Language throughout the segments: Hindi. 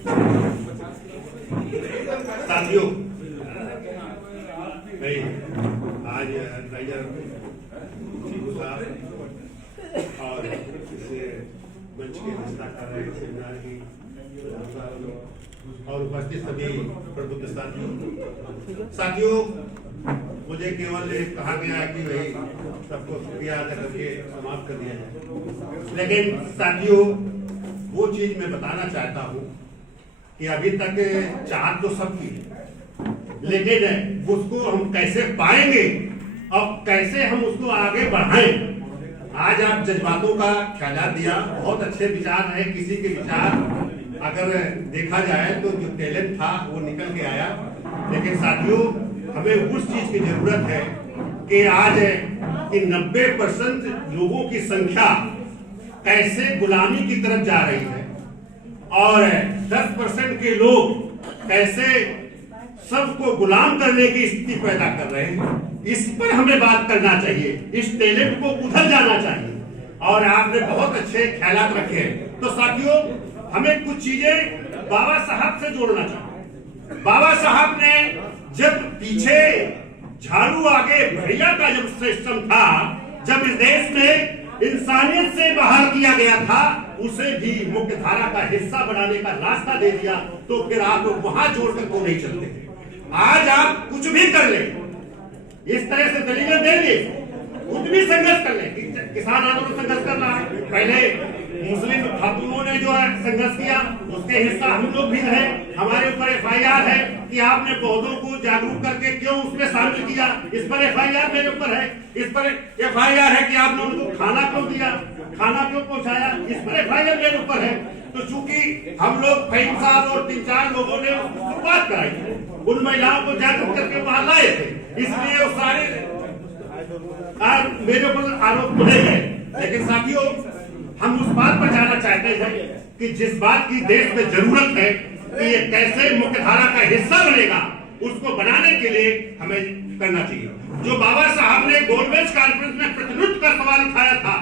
साथियों, आज ड्राइवर सीबू साहब और इसे मंच के हिस्सा कर रहे सेमिनार की और उपस्थित सभी प्रबुद्ध साथियों, मुझे केवल कहा गया है कि भाई सबको शुक्रिया अदा करके समाप्त कर दिया जाए, लेकिन साथियों वो चीज मैं बताना चाहता हूँ कि अभी तक चाहत तो सबकी है, लेकिन उसको हम कैसे पाएंगे और कैसे हम उसको आगे बढ़ाएं। आज आप जज्बातों का ख्याल दिया, बहुत अच्छे विचार है। किसी के विचार अगर देखा जाए तो जो टैलेंट था वो निकल के आया, लेकिन साथियों हमें उस चीज की जरूरत है कि आज कि 90% लोगों की संख्या कैसे गुलामी की तरफ जा रही है और 10% के लोग कैसे सबको गुलाम करने की स्थिति पैदा कर रहे हैं। इस पर हमें बात करना चाहिए, इस टैलेंट को उधर जाना चाहिए। और आपने बहुत अच्छे ख्यालात रखे हैं। तो साथियों हमें कुछ चीजें बाबा साहब से जोड़ना चाहिए। बाबा साहब ने जब पीछे झाड़ू आगे बढ़िया का जब सिस्टम था, जब इस देश में इंसानियत से बाहर किया गया था, उसे भी मुख्य धारा का हिस्सा बनाने का रास्ता दे दिया, तो फिर आप वहां जोड़कर क्यों नहीं चलते? आज आप कुछ भी कर ले, इस तरह से दलीलें देंगे, कुछ भी संघर्ष कर ले। किसान आंदोलन संघर्ष कर रहा है, पहले मुस्लिम खातूनों ने जो है संघर्ष किया, उसके हिस्सा हम लोग भी रहे। हमारे ऊपर FIR है कि आपने पौधों को जागरूक करके क्यों उसमें शामिल किया, इस पर FIR मेरे ऊपर है। इस पर FIR है कि आपने उनको खाना क्यों दिया, खाना क्यों पहुंचाया, इस पर FIR मेरे ऊपर है। तो चूंकि हम लोग फहीम साहब और 3-4 लोगों ने शुरुआत कराई, उन महिलाओं को जागरूक करके वहां लाए थे, इसलिए वो सारे मेरे ऊपर आरोप मुझे गए। लेकिन साथियों हम उस बात पर जाना चाहते हैं कि जिस बात की देश में जरूरत है कि ये कैसे मुख्य धारा का हिस्सा बनेगा, उसको बनाने के लिए हमें करना चाहिए। जो बाबा साहब ने गोलमेज कॉन्फ्रेंस में प्रतिनिधित्व का सवाल उठाया था,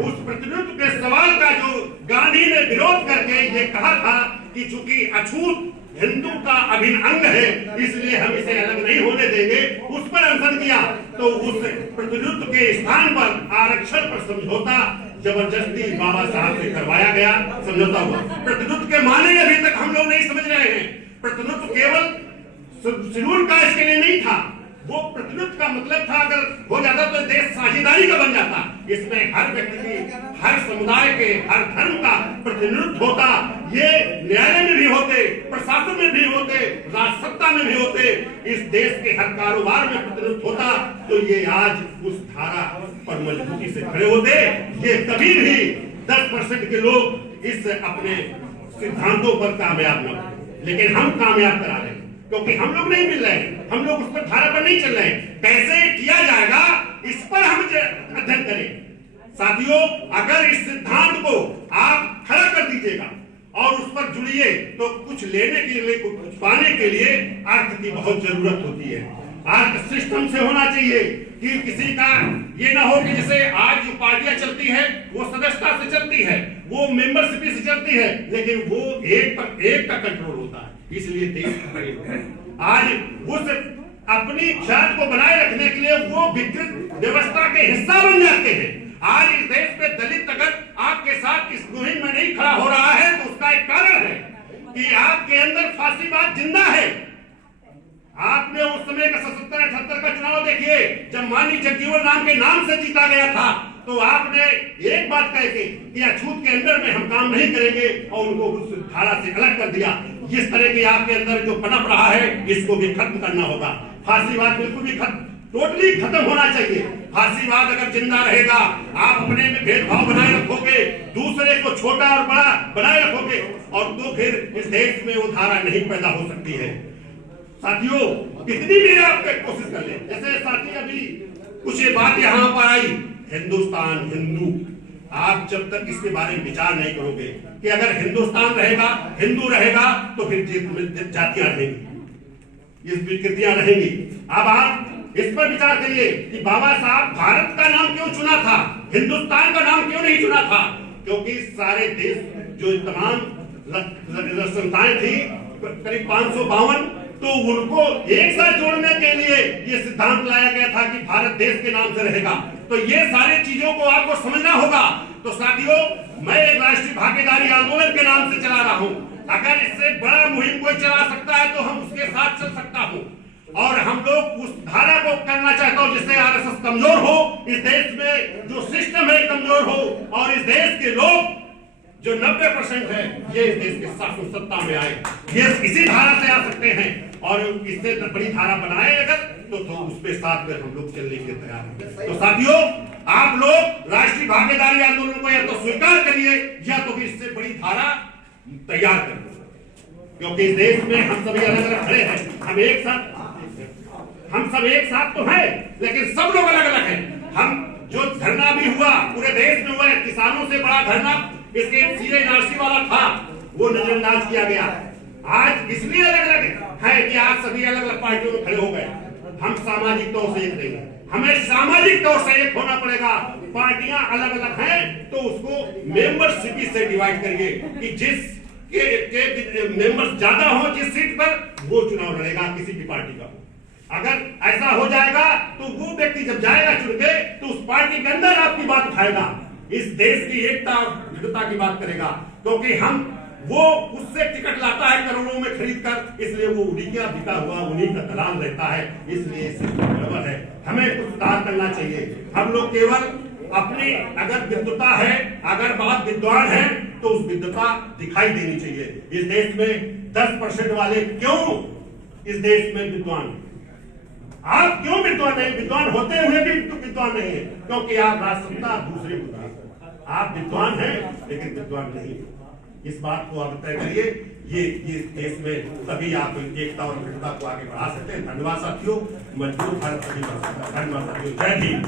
उस प्रतिनिधित्व के सवाल का जो गांधी ने विरोध करके ये कहा था कि चूंकि अछूत हिंदू का अभिन्न अंग है, इसलिए हम इसे अलग नहीं होने देंगे, उस पर अनशन किया। तो उस प्रतिनिधित्व के स्थान पर आरक्षण पर समझौता जबरदस्ती बाबा साहब से करवाया गया, समझौता हुआ। प्रतिनिधित्व के माने अभी तक हम लोग नहीं समझ रहे हैं। प्रतिनिधित्व केवल शेड्यूल कास्ट के लिए नहीं था, वो प्रतिनिधित्व का मतलब था अगर हो जाता तो देश साझेदारी का बन जाता। इसमें हर व्यक्ति की, हर समुदाय के, हर धर्म का प्रतिनिधित्व होता। ये न्यायालय में भी होते, प्रशासन में भी होते, राजसत्ता में भी होते, इस देश के हर कारोबार में प्रतिनिधित्व होता। तो ये आज उस धारा पर मजबूती से खड़े होते। ये कभी भी 10% के लोग इस अपने सिद्धांतों पर कामयाब न हो, लेकिन हम कामयाब करा रहे हैं क्योंकि हम लोग नहीं मिल रहे हैं, हम लोग उस पर धारा पर नहीं चल रहे हैं। कैसे किया जाएगा इस पर हम अध्ययन करें। साथियों अगर इस सिद्धांत को आप खड़ा कर दीजिएगा और उस पर जुड़िए तो कुछ लेने के लिए, कुछ पाने के लिए अर्थ की बहुत जरूरत होती है। अर्थ सिस्टम से होना चाहिए कि किसी का ये ना हो कि जैसे आज जो पार्टियां चलती है वो सदस्यता से चलती है, वो मेंबरशिप से चलती है, लेकिन वो एक का कंट्रोल होता है। इसलिए देश आज उस अपनी जात को बनाए रखने के लिए वो विकृत व्यवस्था के हिस्सा बन जाते हैं। आज इस देश में दलित अगर आपके साथ इस मुहिम में नहीं खड़ा हो रहा है तो उसका एक कारण है कि आपके अंदर फांसीवाद जिंदा है। आपने उस समय का 77-78 का चुनाव देखिए, जब माननीय जगजीवन राम के नाम से जीता गया था, तो आपने एक बात कह के कि अछूत के अंदर में हम काम नहीं करेंगे और उनको उस धारा से अलग कर दिया। जिस तरह की आपके अंदर जो पनप रहा है इसको भी खत्म करना होगा। फांसीवाद बिल्कुल भी टोटली खत्म होना चाहिए। फांसीवाद अगर जिंदा रहेगा, आप अपने में भेदभाव बनाए रखोगे, दूसरे को छोटा और बड़ा बनाए रखोगे, और तो फिर इस देश में वो धारा नहीं पैदा हो सकती है। साथियों कितनी भी आप कोशिश कर ले, जैसे साथी अभी कुछ ये बात यहाँ पर आई, हिंदुस्तान हिंदू, आप जब तक इसके बारे में विचार नहीं करोगे कि अगर हिंदुस्तान रहेगा, हिंदू रहेगा, तो फिर जातियां रहेंगी, ये विकृतियां रहेंगी। अब आप इस पर विचार करिए कि बाबा साहब भारत का नाम क्यों चुना था, हिंदुस्तान का नाम क्यों नहीं चुना था? क्योंकि सारे देश जो तमाम संस्थाएं थी करीब 552, तो उनको एक साथ जोड़ने के लिए ये सिद्धांत लाया गया था कि भारत देश के नाम से रहेगा। तो ये सारी चीजों को आपको समझना होगा। तो साथियों, मैं एक राष्ट्रीय भागीदारी आंदोलन के नाम से चला रहा हूं। अगर इससे बड़ा मुहिम कोई चला सकता है तो हम उसके साथ चल सकता हूं। और हम लोग उस धारा को करना चाहता हूं जिससे आरएसएस कमजोर हो, इस देश में जो सिस्टम है कमजोर हो, और इस देश के लोग जो 90% है ये इस देश के शासन सत्ता में आए। ये इसी धारा से आ सकते हैं, और इससे बड़ी धारा बनाए अगर तो उस पे साथ में हम लोग चलने के तैयार हैं। तो साथियों, आप लोग राष्ट्रीय भागीदारी आंदोलन को या तो स्वीकार करिए या तो भी इससे बड़ी धारा तैयार करिए, क्योंकि इस देश में हम सभी अलग अलग खड़े हैं। हम सब एक साथ तो हैं, लेकिन सब लोग अलग अलग हैं। हम जो धरना भी हुआ पूरे देश में हुआ है, किसानों से बड़ा धरना इसके सीधे एनआरसी वाला था, वो नजरअंदाज किया गया। आज इसलिए अलग अलग है कि आज सभी अलग अलग पार्टियों में खड़े हो गए। हम सामाजिक तौर से एक नहीं, हमें सामाजिक तौर से एक होना पड़ेगा। पार्टियां अलग अलग हैं तो उसको मेंबरशिप से डिवाइड करिए कि जिस के मेंबर्स ज्यादा हो जिस सीट पर, वो चुनाव लड़ेगा किसी भी पार्टी का। अगर ऐसा हो जाएगा तो वो व्यक्ति जब जाएगा चुन के तो उस पार्टी के अंदर आपकी बात उठाएगा, इस देश की एकता और विविधता की बात करेगा, क्योंकि वो उससे टिकट लाता है करोड़ों में खरीद कर, इसलिए वो उन्हीं का बिका हुआ उन्हीं का दलाल रहता है। इसलिए गड़बड़ है, हमें कुछ सुधार करना चाहिए। हम लोग केवल अपनी अगर विद्वता है, अगर बात विद्वान है तो उस विद्वता दिखाई देनी चाहिए। इस देश में 10% वाले क्यों इस देश में विद्वान, आप क्यों विद्वान नहीं? विद्वान होते हुए भी विद्वान नहीं है, क्योंकि आप राजसत्ता दूसरे को, आप विद्वान हैं लेकिन विद्वान नहीं। इस बात को आप तय करिए। ये देश में सभी आप एकता और विविधता को आगे बढ़ा सकते हैं। धन्यवाद साथियों, मजबूत भारत सभी बन सकता है। धन्यवाद साथियों, जय भीम।